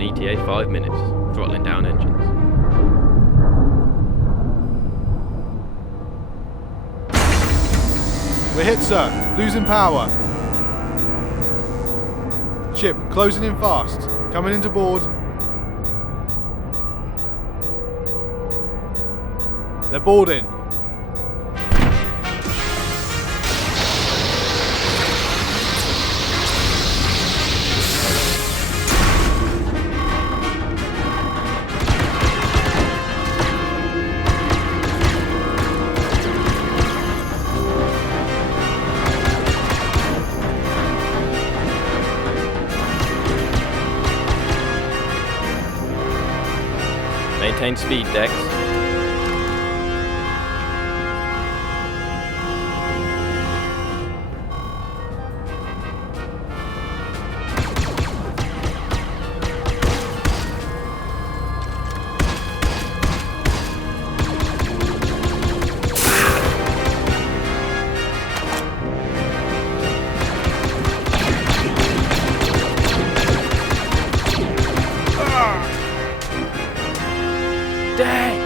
an ETA 5 minutes, throttling down engines. We're hit, sir. Losing power. Ship closing in fast. Coming into board. They're boarding. Maintain speed, Dex. Dex!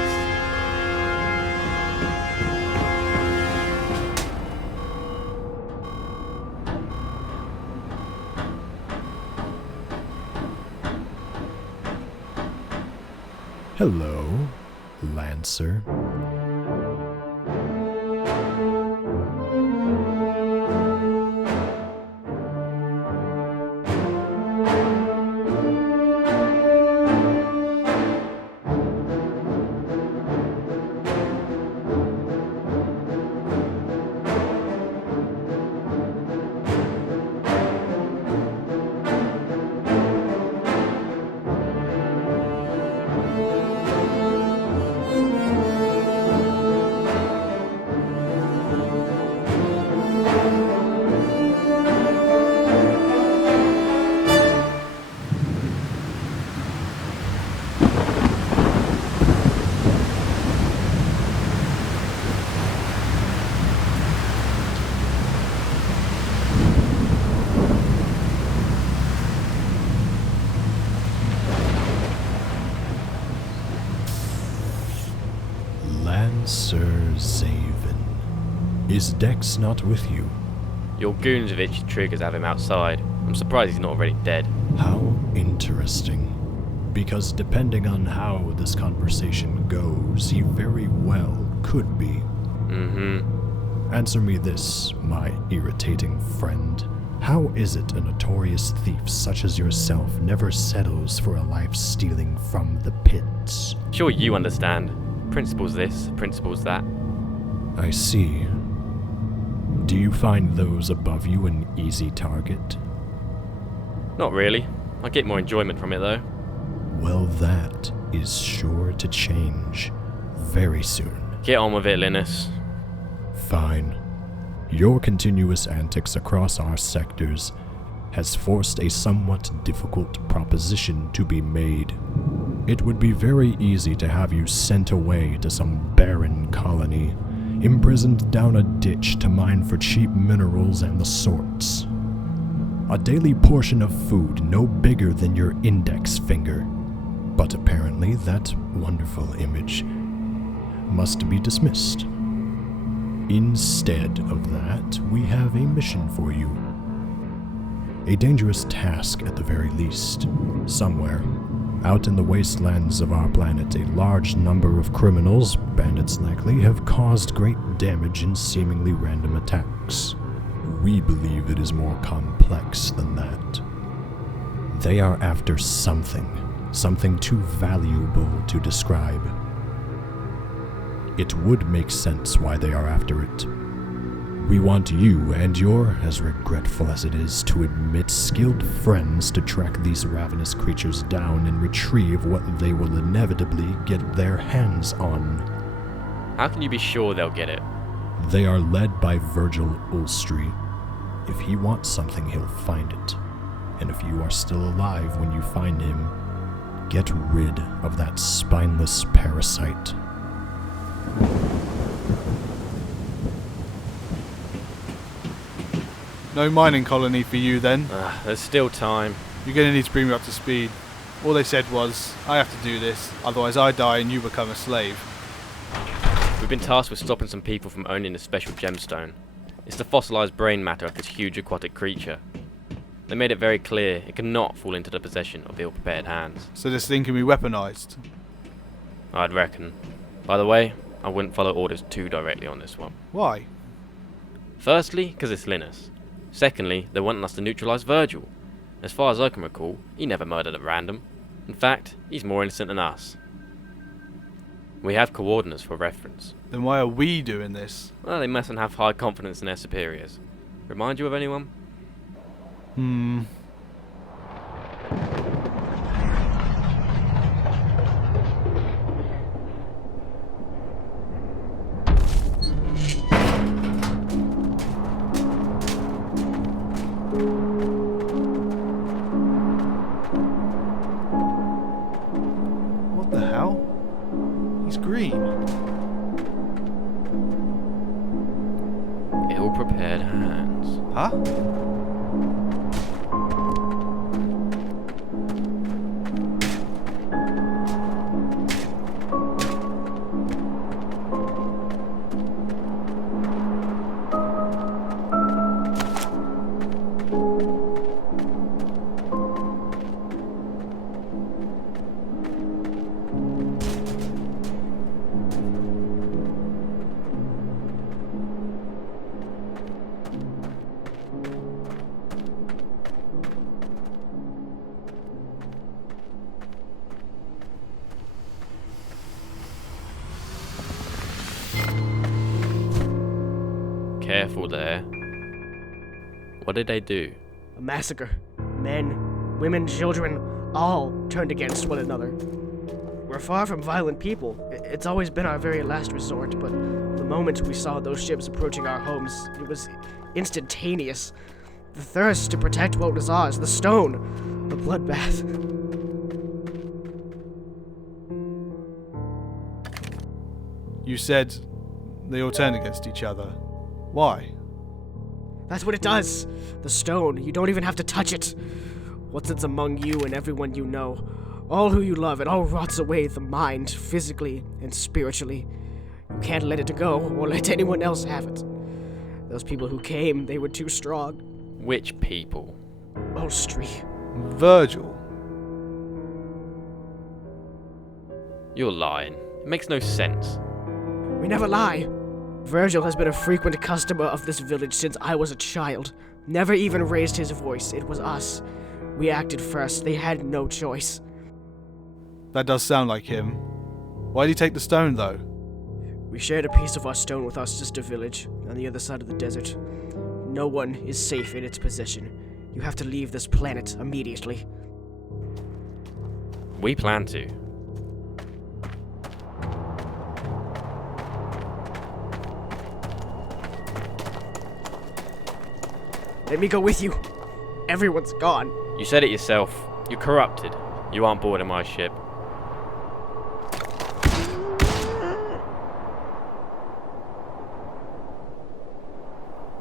Hello, Lancer. Lancer Zaven. Is Dex not with you? Your goons have itchy triggers have him outside. I'm surprised he's not already dead. How interesting. Because depending on how this conversation goes, he very well could be. Answer me this, my irritating friend. How is it a notorious thief such as yourself never settles for a life stealing from the pits? Sure you understand. Principles this, principles that. I see. Do you find those above you an easy target? Not really. I get more enjoyment from it though. Well, that is sure to change very soon. Get on with it, Linis. Fine. Your continuous antics across our sectors has forced a somewhat difficult proposition to be made. It would be very easy to have you sent away to some barren colony, imprisoned down a ditch to mine for cheap minerals and the sorts. A daily portion of food no bigger than your index finger. But apparently that wonderful image must be dismissed. Instead of that, we have a mission for you. A dangerous task at the very least. Somewhere, out in the wastelands of our planet, a large number of criminals, bandits likely, have caused great damage in seemingly random attacks. We believe it is more complex than that. They are after something too valuable to describe. It would make sense why they are after it. We want you and your, as regretful as it is to admit, skilled friends to track these ravenous creatures down and retrieve what they will inevitably get their hands on. How can you be sure they'll get it? They are led by Virgil Ulstrey. If he wants something, he'll find it. And if you are still alive when you find him, get rid of that spineless parasite. No mining colony for you then. There's still time. You're going to need to bring me up to speed. All they said was, I have to do this, otherwise I die and you become a slave. We've been tasked with stopping some people from owning a special gemstone. It's the fossilized brain matter of this huge aquatic creature. They made it very clear it cannot fall into the possession of ill-prepared hands. So this thing can be weaponized. I'd reckon. By the way, I wouldn't follow orders too directly on this one. Why? Firstly, because it's Linis. Secondly, they're wanting us to neutralize Virgil. As far as I can recall, he never murdered at random. In fact, he's more innocent than us. We have coordinates for reference. Then why are we doing this? Well, they mustn't have high confidence in their superiors. Remind you of anyone? What the hell? He's green. Ill-prepared hands. Huh? Careful there. What did they do? A massacre. Men, women, children, all turned against one another. We're far from violent people. It's always been our very last resort, but the moment we saw those ships approaching our homes, it was instantaneous. The thirst to protect what was ours, the stone, a bloodbath. You said they all turned against each other. Why? That's what it does. The stone, you don't even have to touch it. Once it's among you and everyone you know, all who you love, it all rots away the mind, physically and spiritually. You can't let it go or let anyone else have it. Those people who came, they were too strong. Which people? Ulstry. Virgil. You're lying. It makes no sense. We never lie. Virgil has been a frequent customer of this village since I was a child. Never even raised his voice. It was us. We acted first. They had no choice. That does sound like him. Why'd he take the stone, though? We shared a piece of our stone with our sister village on the other side of the desert. No one is safe in its possession. You have to leave this planet immediately. We plan to. Let me go with you. Everyone's gone. You said it yourself. You're corrupted. You aren't boarding my ship.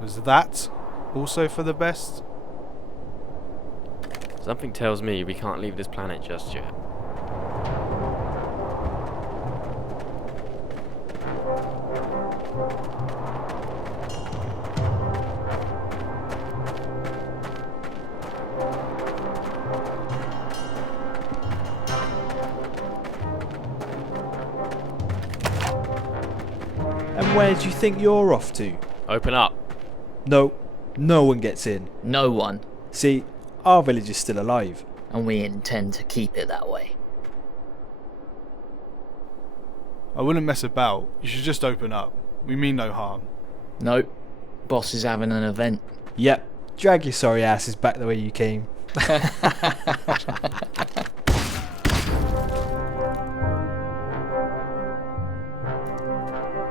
Was that also for the best? Something tells me we can't leave this planet just yet. And where do you think you're off to? Open up. No, no one gets in. No one, See, our village is still alive. and we intend to keep it that way. I wouldn't mess about. You should just open up. We mean no harm. Nope, boss is having an event. Yep, drag your sorry asses back the way you came.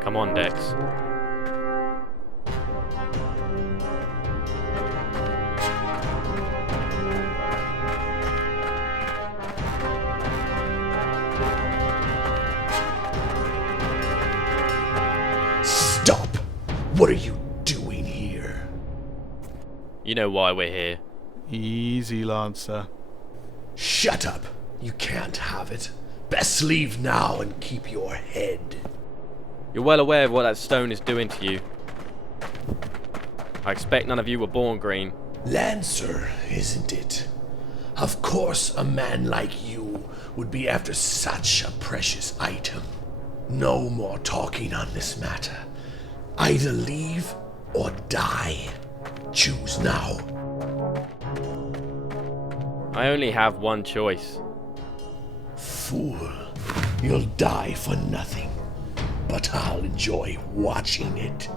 Come on, Dex. Stop! What are you doing here? You know why we're here. Easy, Lancer. Shut up! You can't have it. Best leave now and keep your head. You're well aware of what that stone is doing to you. I expect none of you were born green. Lancer, isn't it? Of course a man like you would be after such a precious item. No more talking on this matter. Either leave or die. Choose now. I only have one choice. Fool, you'll die for nothing. But I'll enjoy watching it.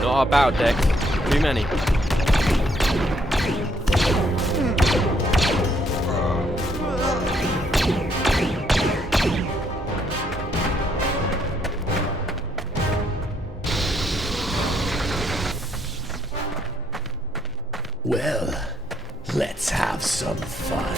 Not about Dex. Too many. Well, let's have some fun.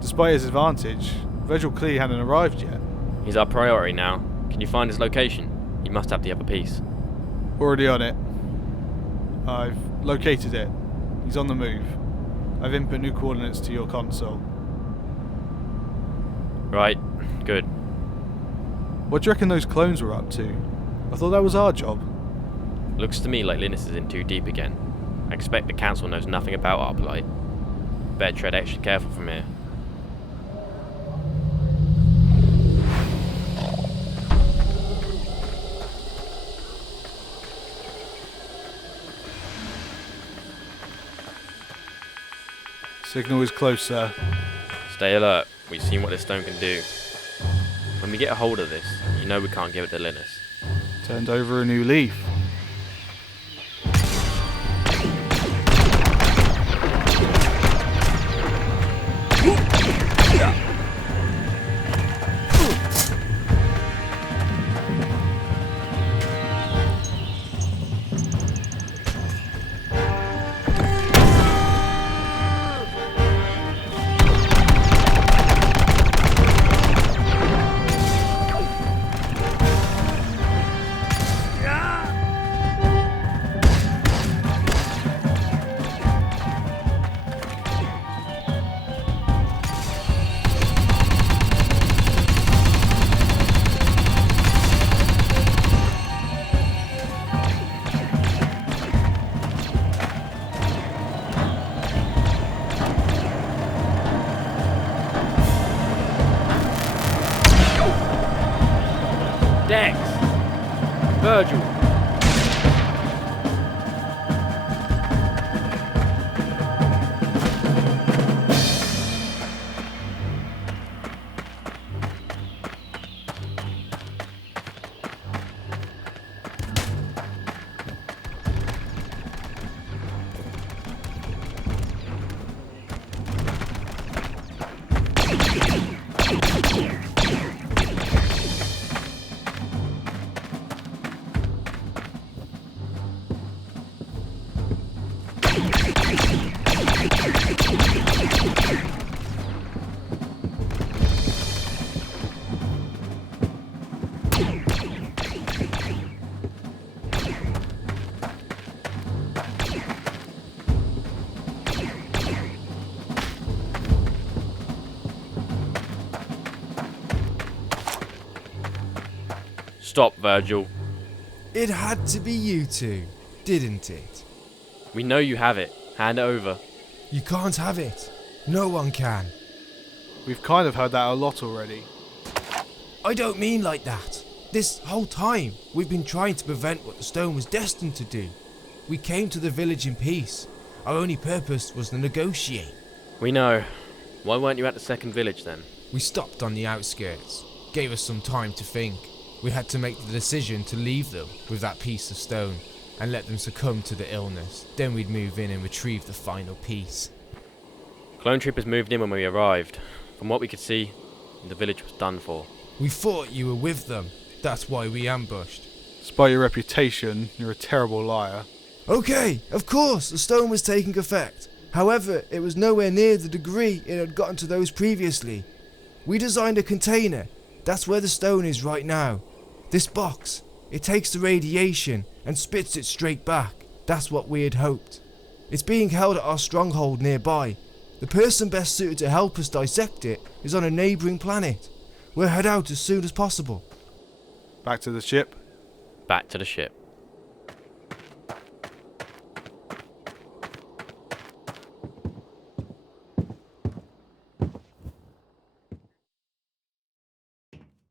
Despite his advantage, Virgil clearly hadn't arrived yet. He's our priority now. Can you find his location? He must have the other piece. Already on it. I've located it. He's on the move. I've input new coordinates to your console. Right. Good. What do you reckon those clones were up to? I thought that was our job. Looks to me like Linis is in too deep again. I expect the council knows nothing about our plight. Better tread extra careful from here. Signal is close, sir. Stay alert. We've seen what this stone can do. When we get a hold of this, you know we can't give it to Linis. Turned over a new leaf. Dex! Virgil! Stop, Virgil. It had to be you two, didn't it? We know you have it. Hand it over. You can't have it. No one can. We've kind of heard that a lot already. I don't mean like that. This whole time, we've been trying to prevent what the stone was destined to do. We came to the village in peace. Our only purpose was to negotiate. We know. Why weren't you at the second village then? We stopped on the outskirts. gave us some time to think. We had to make the decision to leave them with that piece of stone and let them succumb to the illness. Then we'd move in and retrieve the final piece. Clone troopers moved in when we arrived. From what we could see, the village was done for. We thought you were with them. That's why we ambushed. Despite your reputation, you're a terrible liar. Okay, of course, the stone was taking effect. However, it was nowhere near the degree it had gotten to those previously. We designed a container. That's where the stone is right now. This box, it takes the radiation and spits it straight back. That's what we had hoped. It's being held at our stronghold nearby. The person best suited to help us dissect it is on a neighbouring planet. We'll head out as soon as possible. Back to the ship. Back to the ship.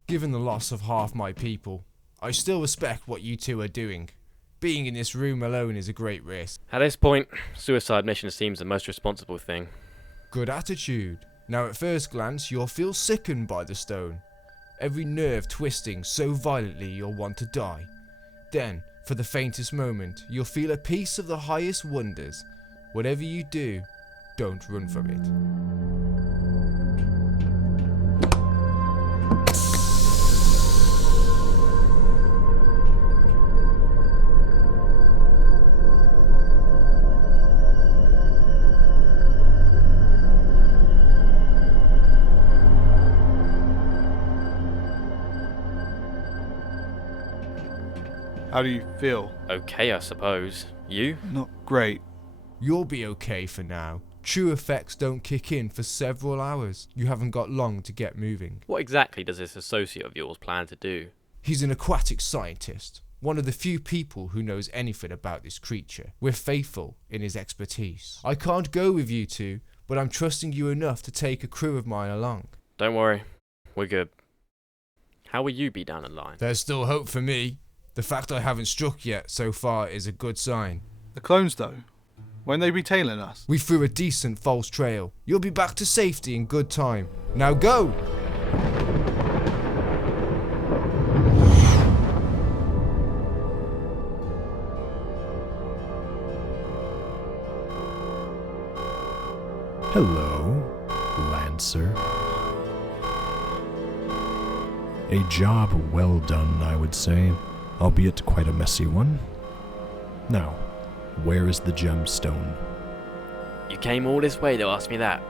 Given the loss of half my people, I still respect what you two are doing. Being in this room alone is a great risk. At this point, suicide mission seems the most responsible thing. Good attitude. Now at first glance, you'll feel sickened by the stone. Every nerve twisting so violently you'll want to die. Then, for the faintest moment, you'll feel a piece of the highest wonders. Whatever you do, don't run from it. How do you feel? Okay, I suppose. You? Not great. You'll be okay for now. True effects don't kick in for several hours. You haven't got long to get moving. What exactly does this associate of yours plan to do? He's an aquatic scientist, one of the few people who knows anything about this creature. We're faithful in his expertise. I can't go with you two, but I'm trusting you enough to take a crew of mine along. Don't worry, we're good. How will you be down the line? There's still hope for me. The fact I haven't struck yet so far is a good sign. The clones, though? Won't they be tailing us? We threw a decent false trail. You'll be back to safety in good time. Now go! Hello, Lancer. A job well done, I would say, albeit quite a messy one. Now, where is the gemstone? You came all this way to ask me that.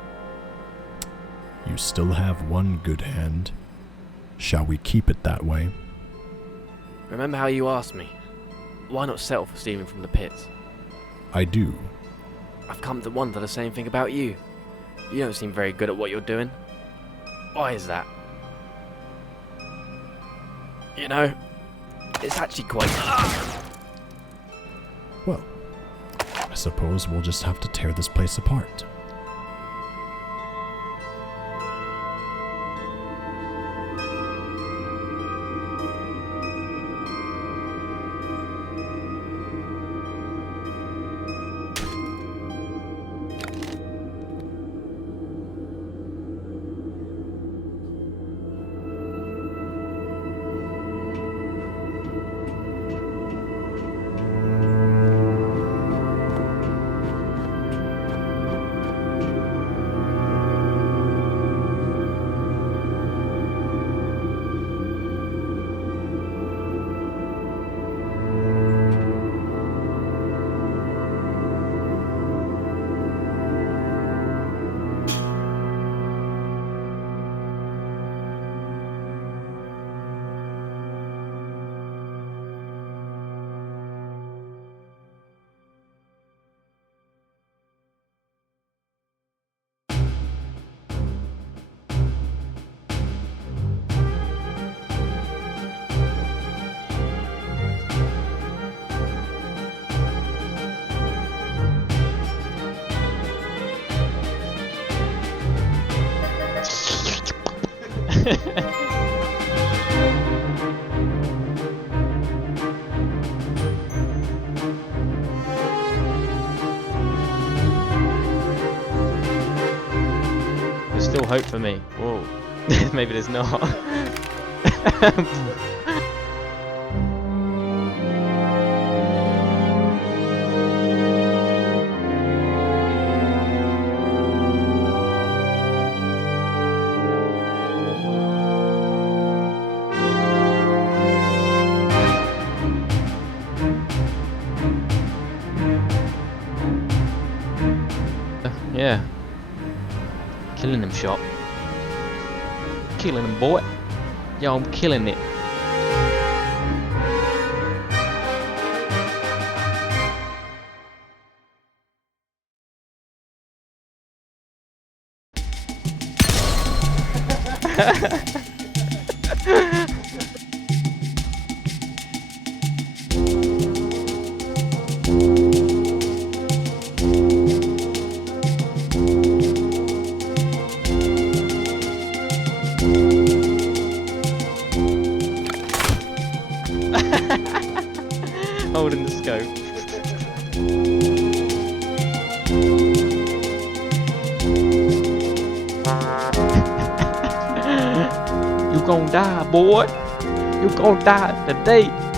You still have one good hand. Shall we keep it that way? Remember how you asked me? Why not settle for stealing from the pits? I do. I've come to wonder the same thing about you. You don't seem very good at what you're doing. Why is that? You know, it's actually quite... Well, I suppose we'll just have to tear this place apart. There's still hope for me. Whoa. Maybe there's not. Yeah. Killing them, shot. Killing them, boy. Yo, I'm killing it. Holding the scope. You gon' die, boy. You gon' die today.